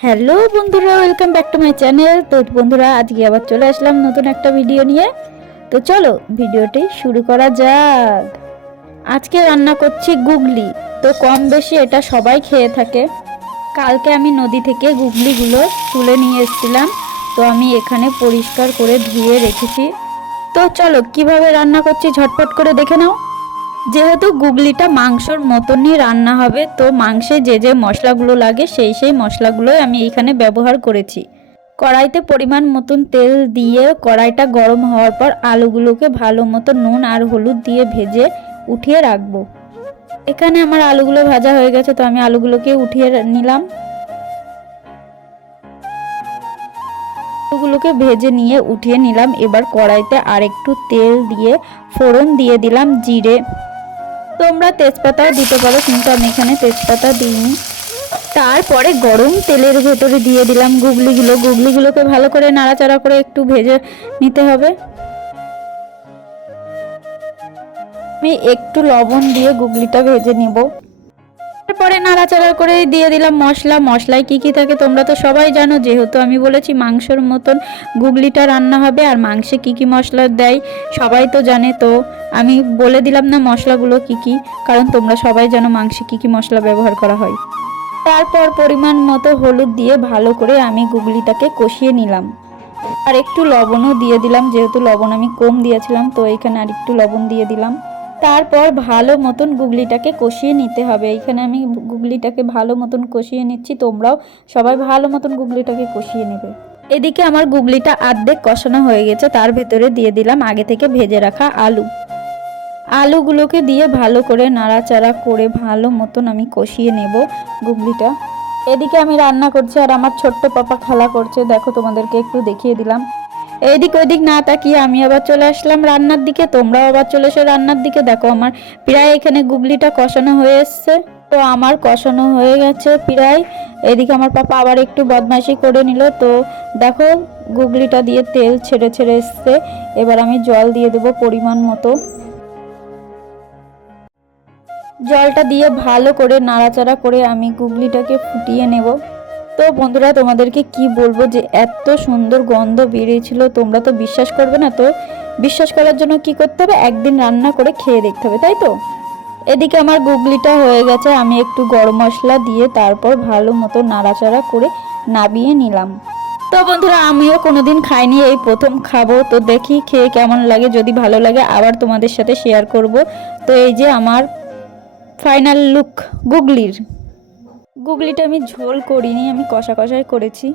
Hello বন্ধুরা welcome back to my channel তো বন্ধুরা, আজকে আবার চলে আসলাম নতুন একটা ভিডিও নিয়ে। তো চলো ভিডিওটি শুরু করা যাক। আজকে রান্না করছি গুগলি। তো কম বেশি এটা সবাই খেয়ে থাকে। কালকে আমি নদী থেকে গুগলিগুলো তুলে নিয়ে এসেছিলাম। তো আমি এখানে পরিষ্কার করে ধুয়ে রেখেছি। তো চলো, কীভাবে রান্না করছি ঝটপট করে দেখে নাও। যেহেতু গুগলিটা মাংসর মতনই রান্না হবে, তো মাংসে যে যে মশলাগুলো লাগে সেই সেই মশলাগুলোই আমি এখানে ব্যবহার করেছি। কড়াইতে পরিমাণ মতন তেল দিয়ে কড়াইটা গরম হওয়ার পর আলুগুলোকে ভালো মতো নুন আর হলুদ দিয়ে ভেজে উঠিয়ে রাখব। এখানে আমার আলুগুলো ভাজা হয়ে গেছে, তো আমি আলুগুলোকে উঠিয়ে নিলাম। আলুগুলোকে ভেজে নিয়ে উঠিয়ে নিলাম। এবার কড়াইতে আরেকটু তেল দিয়ে ফোড়ন দিয়ে দিলাম জিরে। তোমরা তেজপাতাও দিতে পারো, কিন্তু আমি এখানে তেজপাতা দিইনি। তারপরে গরম তেলের ভেতরে দিয়ে দিলাম গুগলিগুলো। গুগলিগুলোকে ভালো করে নাড়াচাড়া করে একটু ভেজে নিতে হবে। আমি একটু লবণ দিয়ে গুগলিটা ভেজে নিব। তারপরে নাড়াচাড়া করে দিয়ে দিলাম মশলা। মশলায় কি কি থাকে তোমরা তো সবাই জানো, যেহেতু আমি বলেছি মাংসর মতন গুগলিটা রান্না হবে আর মাংসে কি কি মশলা দেয়, সবাই তো জানে। তো আমি বলে দিলাম না মশলাগুলো কি কি, কারণ তোমরা সবাই জানো মাংসে কি কি মশলা ব্যবহার করা হয়। তারপর পরিমাণ মতো হলুদ দিয়ে ভালো করে আমি গুগলিটাকে কষিয়ে নিলাম। আর একটু লবণও দিয়ে দিলাম, যেহেতু লবণ আমি কম দিয়েছিলাম, তো এখানে আর একটু লবণ দিয়ে দিলাম। তারপর ভালো মতন গুগলিটাকে কষিয়ে নিতে হবে। এখানে আমি গুগলিটাকে ভালো মতন কষিয়ে নিচ্ছি, তোমরাও সবাই ভালো মতন গুগলিটাকে কষিয়ে নেবে। এদিকে আমার গুগলিটা আর্ধেক কষানো হয়ে গেছে, তার ভেতরে দিয়ে দিলাম আগে থেকে ভেজে রাখা আলু। আলুগুলোকে দিয়ে ভালো করে নাড়াচাড়া করে ভালো মতন আমি কষিয়ে নেব গুগলিটা। এদিকে আমি রান্না করছি আর আমার ছোট্ট পাপা খেলা করছে, দেখো তোমাদেরকে একটু দেখিয়ে দিলাম। এইদিক ওইদিক না তাকিয়ে আমি আবার চলে আসলাম রান্নার দিকে, তোমরাও আবার চলে এসো রান্নার দিকে। দেখো আমার প্রায় এখানে গুগলিটা কষানো হয়ে এসছে। তো আমার কষানো হয়ে গেছে প্রায়। এদিকে আমার পাপা আবার একটু বদমাইশি করে নিল। তো দেখো গুগলিটা দিয়ে তেল ছেড়ে ছেড়ে এসছে। এবার আমি জল দিয়ে দেবো পরিমাণ মতো। জলটা দিয়ে ভালো করে নাড়াচাড়া করে আমি গুগলিটাকে ফুটিয়ে নেব। তো বন্ধুরা, তোমাদেরকে কি বলব যে এত সুন্দর গন্ধ বেরিয়েছিল, তোমরা তো বিশ্বাস করবে না তো? বিশ্বাস করার জন্য কি করতে হবে? একদিন রান্না করে খেয়ে দেখতে হবে, তাই তো? এদিকে আমার গুগলিটা হয়ে গেছে, আমি একটু গরম মশলা দিয়ে তারপর ভালো মতো নাড়াচাড়া করে নাবিয়ে নিলাম। তো বন্ধুরা, আমিও কোনোদিন খাইনি, এই প্রথম খাব, তো দেখি খেয়ে কেমন লাগে, যদি ভালো লাগে আবার তোমাদের সাথে শেয়ার করব। তো এই যে আমার ফাইনাল লুক গুগলির। গুগলিটা আমি ঝোল করিনি আমি কষা কষাই করেছি।